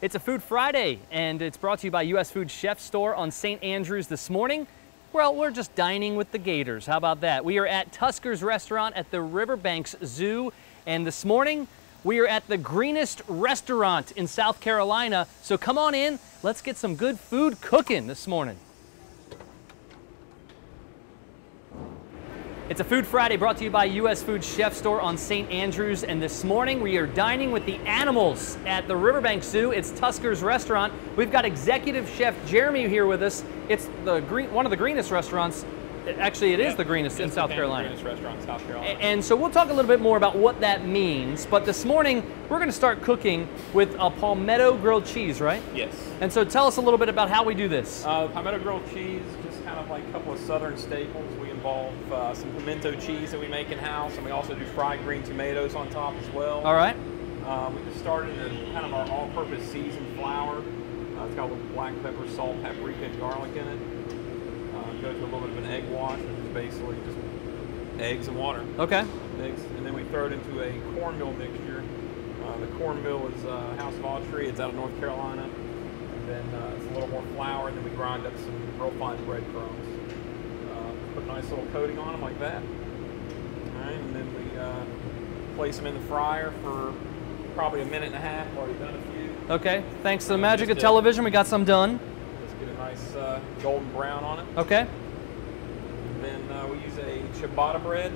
It's a Food Friday, and it's brought to you by US Food Chef Store on St. Andrews this morning. Well, we're just dining with the Gators. How about that? We are at Tuskers restaurant at the Riverbank Zoo, and this morning we are at the Greenest restaurant in South Carolina. So come on in, let's get some good food cooking this morning. It's a Food Friday brought to you by US Food Chef Store on St. Andrews, and this morning we are dining with the animals at the Riverbank Zoo. It's Tuskers restaurant. We've got Executive Chef Jeremy here with us. It's one of the greenest restaurants. Actually, it is the greenest in South Carolina. Greenest restaurant in South Carolina. And so we'll talk a little bit more about what that means. But this morning we're going to start cooking with a palmetto grilled cheese, right? Yes. And so tell us a little bit about how we do this. Palmetto grilled cheese, just kind of like a couple of southern staples. We involve some pimento cheese that we make in-house, and we also do fried green tomatoes on top as well. All right. We just started in kind of our all-purpose seasoned flour. It's got a little black pepper, salt, paprika, and garlic in it. Goes with a little bit of an egg wash, which is basically just eggs and water. Okay. Eggs, and then we throw it into a cornmeal mixture. The cornmeal is House of Autry. It's out of North Carolina. And then it's a little more flour, and then we grind up some real fine breadcrumbs. Put a nice little coating on them like that. All right, and then we place them in the fryer for probably a minute and a half. Already done a few. Okay. Thanks to the magic of television, we got some done. Get a nice golden brown on it. Okay. And then we use a ciabatta bread.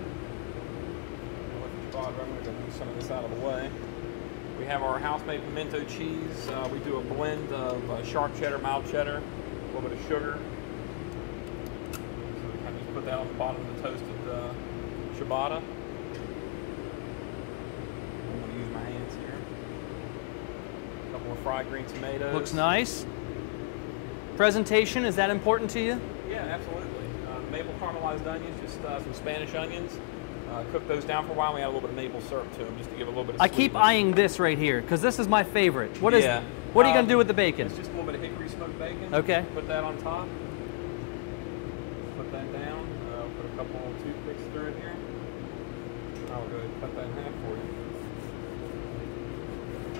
I'm going to move some of this out of the way. We have our house-made pimento cheese. We do a blend of sharp cheddar, mild cheddar, a little bit of sugar. So we kind of just put that on the bottom of the toasted ciabatta. I'm going to use my hands here. A couple of fried green tomatoes. Looks nice. Presentation, is that important to you? Yeah, absolutely. Maple caramelized onions, just some Spanish onions. Cook those down for a while. We add a little bit of maple syrup to them just to give a little bit of I sweetness. keep eyeing this right here because this is my favorite. What are you going to do with the bacon? It's just a little bit of hickory smoked bacon. Okay. Put that on top. Put that down. Put a couple of toothpicks through it here. I'll go ahead and cut that in half for you.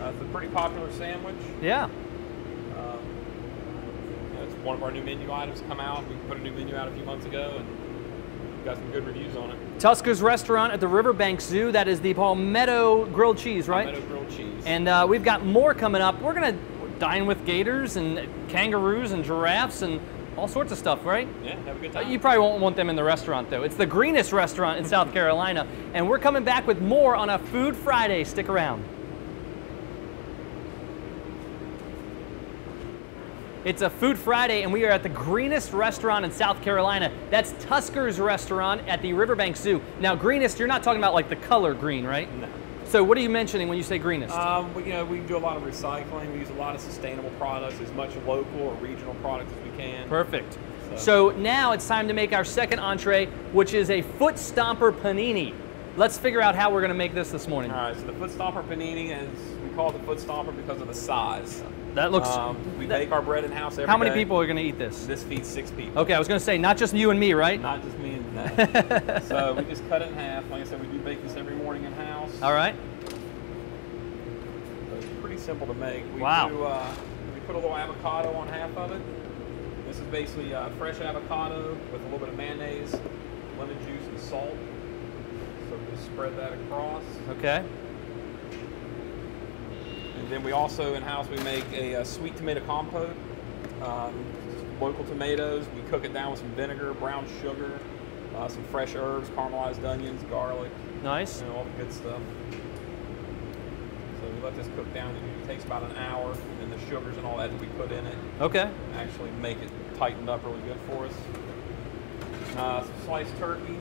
It's a pretty popular sandwich. Yeah. It's one of our new menu items come out. We put a new menu out a few months ago, and we've got some good reviews on it. Tuskers restaurant at the Riverbank Zoo. That is the palmetto grilled cheese, right? Palmetto grilled cheese. And we've got more coming up. We're going to dine with gators and kangaroos and giraffes and all sorts of stuff, right? Yeah, have a good time. You probably won't want them in the restaurant, though. It's the greenest restaurant in South Carolina. And we're coming back with more on a Food Friday. Stick around. It's a Food Friday, and we are at the greenest restaurant in South Carolina. That's Tuskers restaurant at the Riverbank Zoo. Now, greenest, you're not talking about like the color green, right? No. So what are you mentioning when you say greenest? We do a lot of recycling. We use a lot of sustainable products, as much local or regional products as we can. Perfect. So now it's time to make our second entree, which is a foot stomper panini. Let's figure out how we're going to make this morning. All right, so the foot stomper panini we call it the foot stomper because of the size. That looks... we bake our bread in-house every day. How many people are going to eat this? This feeds 6 people. Okay, I was going to say, not just you and me, right? Not just me and that. So we just cut it in half. Like I said, we do bake this every morning in-house. All right. So it's pretty simple to make. We put a little avocado on half of it. This is basically fresh avocado with a little bit of mayonnaise, lemon juice, and salt. So we just spread that across. Okay. And then we also, in-house, we make a sweet tomato compote. Local tomatoes. We cook it down with some vinegar, brown sugar, some fresh herbs, caramelized onions, garlic. Nice. All the good stuff. So we let this cook down. It takes about an hour, and the sugars and all that we put in it. Okay. Actually make it tightened up really good for us. Some sliced turkey.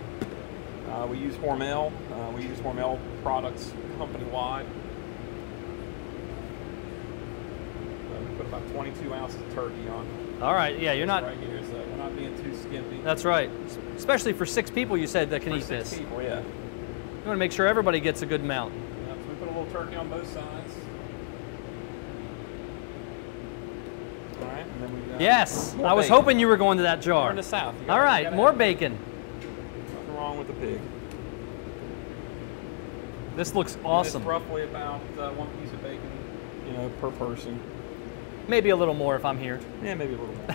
We use Hormel. We use Hormel products company-wide. We put about 22 ounces of turkey on. All right, yeah, you're not... Right here, so we're not being too skimpy. That's right. Especially for 6 people, you said, that can eat this. 6 people, yeah. You want to make sure everybody gets a good amount. Yeah, so we put a little turkey on both sides. All right, and then we... yes, I was hoping you were going to that jar. We're in the South. All right, more bacon. Nothing wrong with the pig. This looks awesome. It's roughly about 1 piece of bacon, per person. Maybe a little more if I'm here. Yeah, maybe a little more.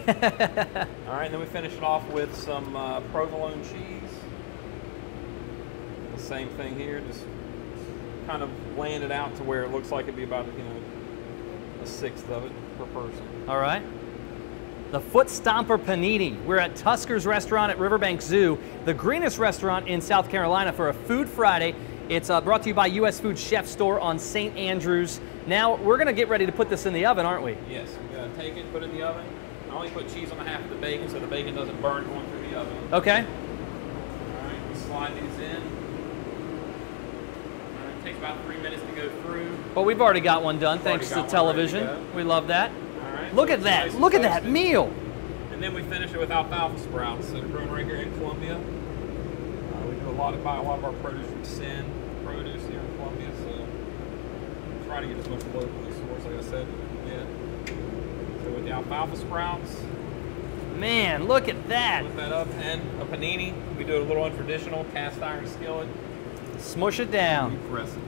All right, and then we finish it off with some provolone cheese. The same thing here, just kind of laying it out to where it looks like it'd be about, a sixth of it per person. All right. The Foot Stomper Panini. We're at Tuskers Restaurant at Riverbank Zoo, the Greenest restaurant in South Carolina for a Food Friday. It's brought to you by US Food Chef Store on St. Andrews. Now, we're going to get ready to put this in the oven, aren't we? Yes, we're going to take it, put it in the oven. I only put cheese on the half of the bacon so the bacon doesn't burn going through the oven. Okay. All right, we slide these in. All right, it takes about 3 minutes to go through. But we've already got one done thanks to television. We love that. All right, look at that. Look at that meal. And then we finish it with alfalfa sprouts that are grown right here in Columbia. We do buy a lot of our produce from Sin Produce here in Columbia, so try to get as much locally sourced, like I said. Yeah. So with the alfalfa sprouts. Man, look at that. Put that up, and a panini. We do it a little untraditional, cast iron skillet. Smush it down. We press it.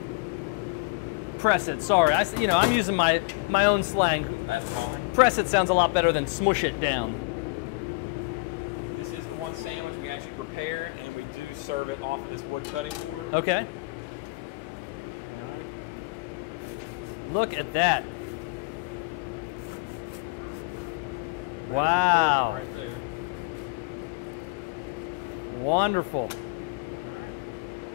Press it. Sorry, I'm using my own slang. That's fine. Press it sounds a lot better than smush it down. This is the one sandwich we actually prepare, and we do serve it off of this wood cutting board. Okay. All right. Look at that. Wow. Right there. Wonderful.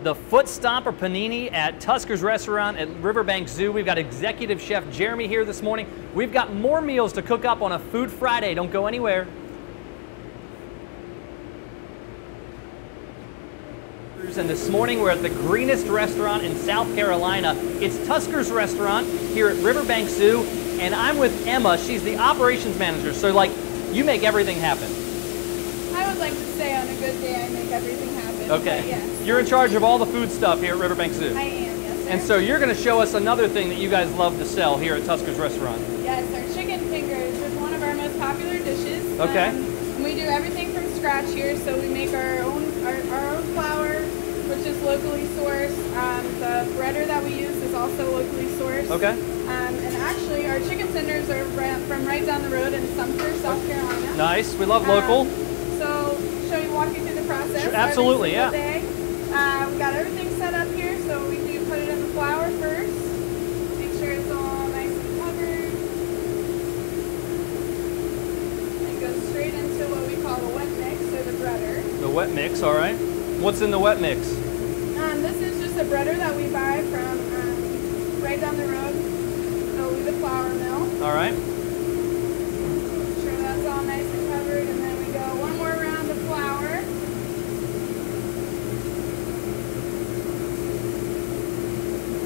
The Foot Stomper Panini at Tuskers Restaurant at Riverbank Zoo. We've got Executive Chef Jeremy here this morning. We've got more meals to cook up on a Food Friday. Don't go anywhere. And this morning we're at the Greenest restaurant in South Carolina. It's Tuskers Restaurant here at Riverbank Zoo, and I'm with Emma. She's the operations manager, so you make everything happen. I would like to say on a good day I make everything happen. Okay. Yes. You're in charge of all the food stuff here at Riverbank Zoo. I am, yes sir. And so you're going to show us another thing that you guys love to sell here at Tuskers Restaurant. Yes, our chicken fingers is one of our most popular dishes. Okay. And we do everything from scratch here, so we make our own flour, which is locally sourced. The breader that we use is also locally sourced. Okay. And actually, our chicken tenders are from right down the road in Stomper, South Carolina. Nice. We love local. So, walk you through the process. Sure, absolutely, yeah. Day. We got everything set up here, so we do put it in the flour first. Make sure it's all nice and covered. And go straight into what we call the wet mix, or the breader. The wet mix, all right. What's in the wet mix? This is just a breader that we buy from right down the road. So we the flour mill. All right. Make sure that's all nice and covered, and then we go one more round of flour.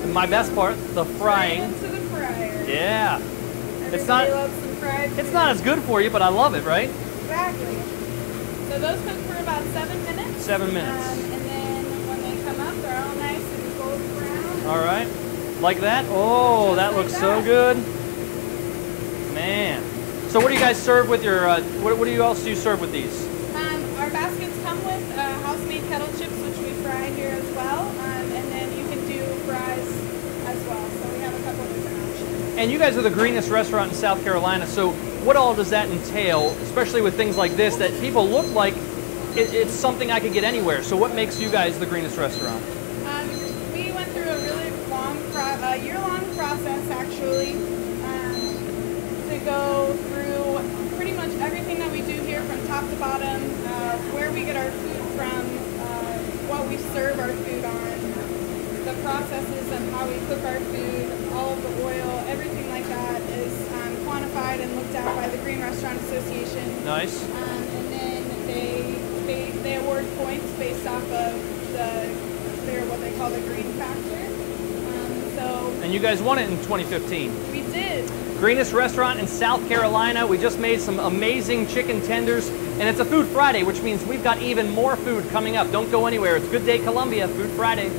And my best part, the frying. Right into the fryer. Yeah. Everybody loves some fried food. It's not as good for you, but I love it, right? Exactly. So those cook for about 7 minutes. 7 minutes. And then when they come up, they're all nice and golden brown. All right. Like that? Oh, Just that like looks that. so good. Man. So what do you guys serve with your, what else do you serve with these? Our baskets come with house-made kettle chips, which we fry here as well. And then you can do fries as well. So we have a couple of different options. And you guys are the Greenest restaurant in South Carolina, so what all does that entail, especially with things like this that people look like it's something I could get anywhere? So what makes you guys the Greenest restaurant? We went through a really long, year-long process actually to go through pretty much everything that we do here from top to bottom, where we get our food from, what we serve our food on, the processes and how we cook our food, all of the oil, everything like that is quantified and looked at by the Green Restaurant Association. Nice. And then they award points based off of what they call the green factor. And you guys won it in 2015. We did. Greenest restaurant in South Carolina. We just made some amazing chicken tenders, and it's a Food Friday, which means we've got even more food coming up. Don't go anywhere. It's Good Day Columbia, Food Friday.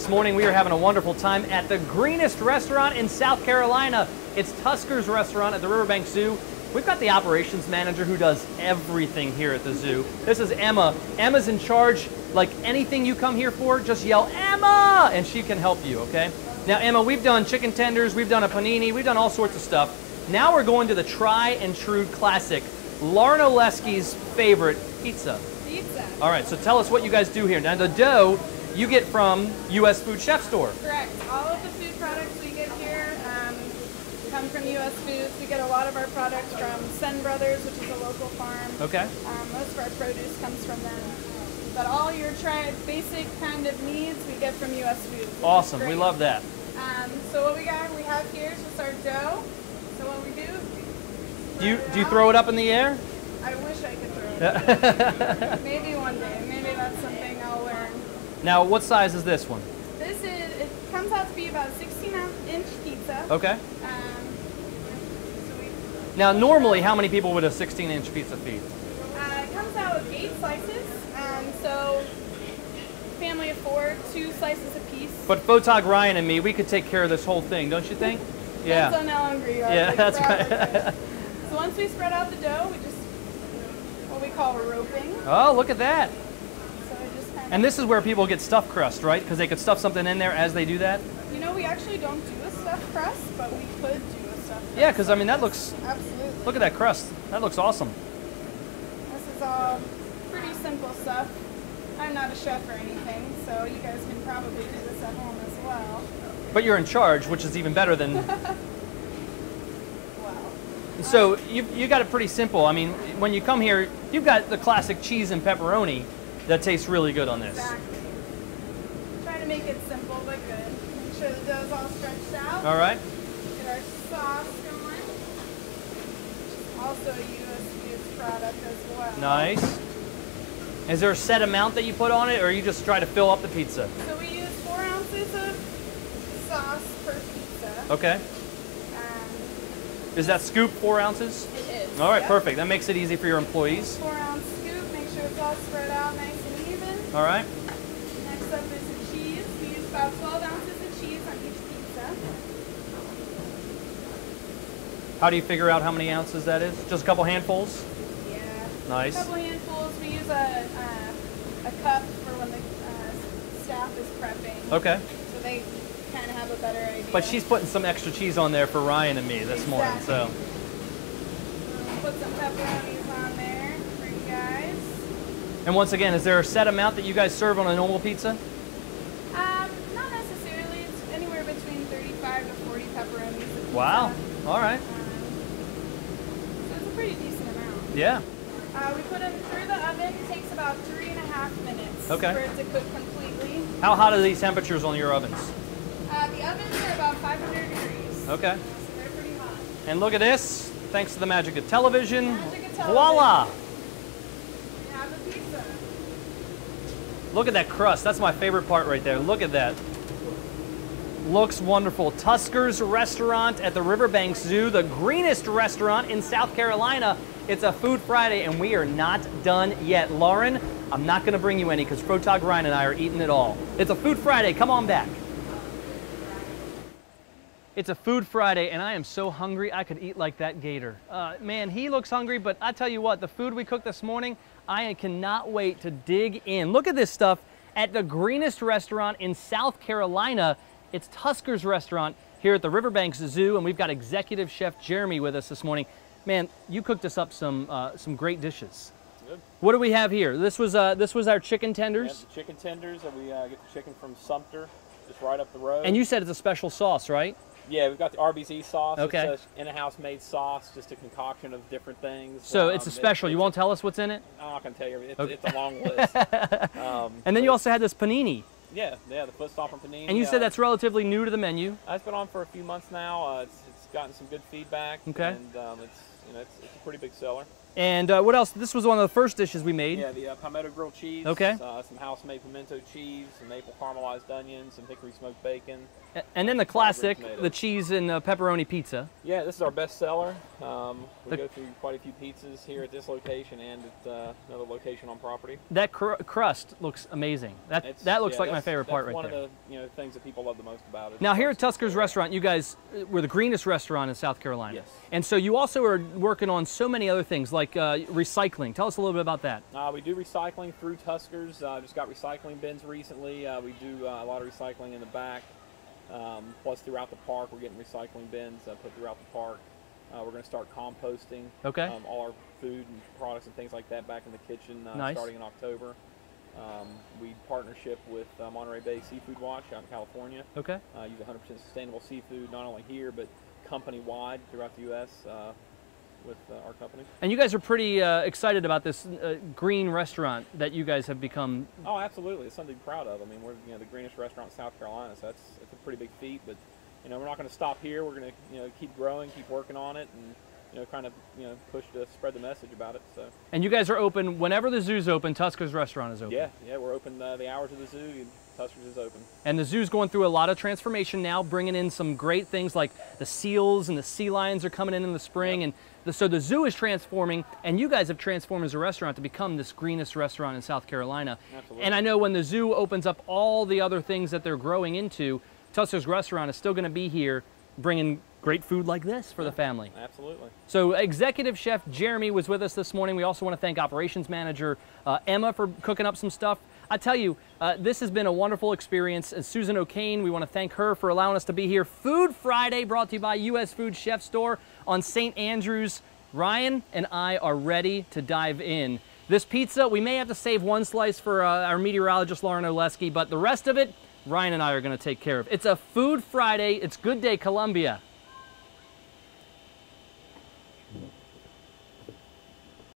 this morning. We are having a wonderful time at the Greenest restaurant in South Carolina. It's Tuskers restaurant at the Riverbank Zoo. We've got the operations manager who does everything here at the zoo. This is Emma. Emma's in charge. Like anything you come here for, just yell, Emma, and she can help you, okay? Now, Emma, we've done chicken tenders, we've done a panini, we've done all sorts of stuff. Now we're going to the tried and true classic, Lauren Oleski's favorite, pizza. Pizza. All right, so tell us what you guys do here. Now, the dough you get from U.S. Food Chef Store. Correct. All of the food products we get here come from U.S. Foods. We get a lot of our products from Sen Brothers, which is a local farm. Okay. Most of our produce comes from them. But all your basic kind of needs we get from U.S. Foods. Awesome. We love that. So what we have here is just our dough. So what we do is Do you throw it up in the air? I wish I could throw it up. Maybe one day. Maybe that's something I'll learn. Now, what size is this one? It comes out to be about a 16-inch pizza. Okay. Now, normally, how many people would a 16-inch pizza feed? It comes out with 8 slices. So, family of 4, 2 slices apiece. But Photog Ryan and me, we could take care of this whole thing, don't you think? Yeah. Depends on how hungry you are. Yeah, that's right. So once we spread out the dough, we just, what we call roping. Oh, look at that. So we just kind of... And this is where people get stuffed crust, right? Because they could stuff something in there as they do that? You know, we actually don't do a stuffed crust, but we could do a stuffed crust. Yeah, because, I mean, that looks... Absolutely. Look at that crust. That looks awesome. This is all pretty simple stuff. I'm not a chef or anything, so you guys can probably do this at home as well. But you're in charge, which is even better than... Wow. So you got it pretty simple. I mean, when you come here, you've got the classic cheese and pepperoni that tastes really good on this. Exactly. Try to make it simple but good. Make sure the dough's all stretched out. All right. Get our sauce going. Also a U.S. Foods product as well. Nice. Is there a set amount that you put on it, or you just try to fill up the pizza? So we use 4 ounces of sauce per pizza. Okay. Is that scoop 4 ounces? It is. All right, yep. perfect. That makes it easy for your employees. 4-ounce scoop. Make sure it's all spread out nice and even. All right. Next up is the cheese. We use about 12 ounces of cheese on each pizza. How do you figure out how many ounces that is? Just a couple handfuls? Yeah. Nice. A couple handfuls. We use a cup for when the staff is prepping. Okay. So they kind of have a better idea. But she's putting some extra cheese on there for Ryan and me this morning, so. Put some pepperonis on there for you guys. And once again, is there a set amount that you guys serve on a normal pizza? Not necessarily. It's anywhere between 35 to 40 pepperonis a pizza. Wow. All right. So it's a pretty decent amount. Yeah. We put them through the oven. It takes about 3.5 minutes Okay. for it to cook completely. How hot are these temperatures on your ovens? The ovens are about 500 degrees. Okay. So they're pretty hot. And look at this. Thanks to the magic of television. Magic of television. Voila. We have the pizza. Look at that crust. That's my favorite part right there. Look at that. Looks wonderful. Tuskers restaurant at the Riverbank Zoo, the Greenest restaurant in South Carolina. It's a Food Friday, and we are not done yet. Lauren, I'm not going to bring you any because Photog Ryan and I are eating it all. It's a Food Friday. Come on back. It's a Food Friday, and I am so hungry I could eat like that gator. Man, he looks hungry, but I tell you what, the food we cooked this morning, I cannot wait to dig in. Look at this stuff at the Greenest restaurant in South Carolina. It's Tuskers restaurant here at the Riverbank Zoo, and we've got Executive Chef Jeremy with us this morning. Man, you cooked us up some great dishes. Good. What do we have here? This was our chicken tenders. Yeah, the chicken tenders, and we get the chicken from Stomper, just right up the road. And you said it's a special sauce, right? Yeah, we've got the RBZ sauce. Okay. It's an in-house made sauce, just a concoction of different things. So it's a special. You won't tell us what's in it? I'm not going to tell you. Okay. It's a long list. And then you also had this panini. Yeah, the foot stomper panini. And you said that's relatively new to the menu. It's been on for a few months now. It's gotten some good feedback. Okay. And it's a pretty big seller. And what else? This was one of the first dishes we made. Yeah, the palmetto grilled cheese. Okay. Some house-made pimento cheese, some maple caramelized onions, some hickory smoked bacon. And then the classic, the cheese and pepperoni pizza. Yeah, this is our best seller. We go through quite a few pizzas here at this location and at another location on property. That crust looks amazing. That looks like my favorite part right there. That's one of the things that people love the most about it. Now here at Tuskers Restaurant, you guys were the greenest restaurant in South Carolina. Yes. And so you also are working on so many other things like recycling. Tell us a little bit about that. We do recycling through Tuskers. Just got recycling bins recently. We do a lot of recycling in the back. Plus throughout the park, we're getting recycling bins put throughout the park. We're going to start composting all our food and products and things like that back in the kitchen starting in October. We partnership with Monterey Bay Seafood WACH out in California. Okay. Use 100% sustainable seafood, not only here, but company-wide throughout the U.S. With our company. And you guys are pretty excited about this green restaurant that you guys have become. Oh, absolutely. It's something to be proud of. I mean, we're the greenest restaurant in South Carolina, so it's a pretty big feat. But we're not going to stop here. We're going to keep growing, keep working on it, and kind of push to spread the message about it. So. And you guys are open whenever the zoo's open. Tuskers Restaurant is open. Yeah, we're open the hours of the zoo. Tuskers is open. And the zoo's going through a lot of transformation now, bringing in some great things like the seals and the sea lions are coming in the spring, and so the zoo is transforming, and you guys have transformed as a restaurant to become this greenest restaurant in South Carolina. Absolutely. And I know when the zoo opens up all the other things that they're growing into, Tuskers Restaurant is still going to be here bringing great food like this for the family. Absolutely. So Executive Chef Jeremy was with us this morning. We also want to thank Operations Manager Emma for cooking up some stuff. I tell you, this has been a wonderful experience. And Susan O'Kane, we want to thank her for allowing us to be here. Food Friday brought to you by US Food Chef Store on St. Andrews. Ryan and I are ready to dive in. This pizza, we may have to save one slice for our meteorologist Lauren Oleski, but the rest of it, Ryan and I are going to take care of. It's a Food Friday. It's Good Day Columbia.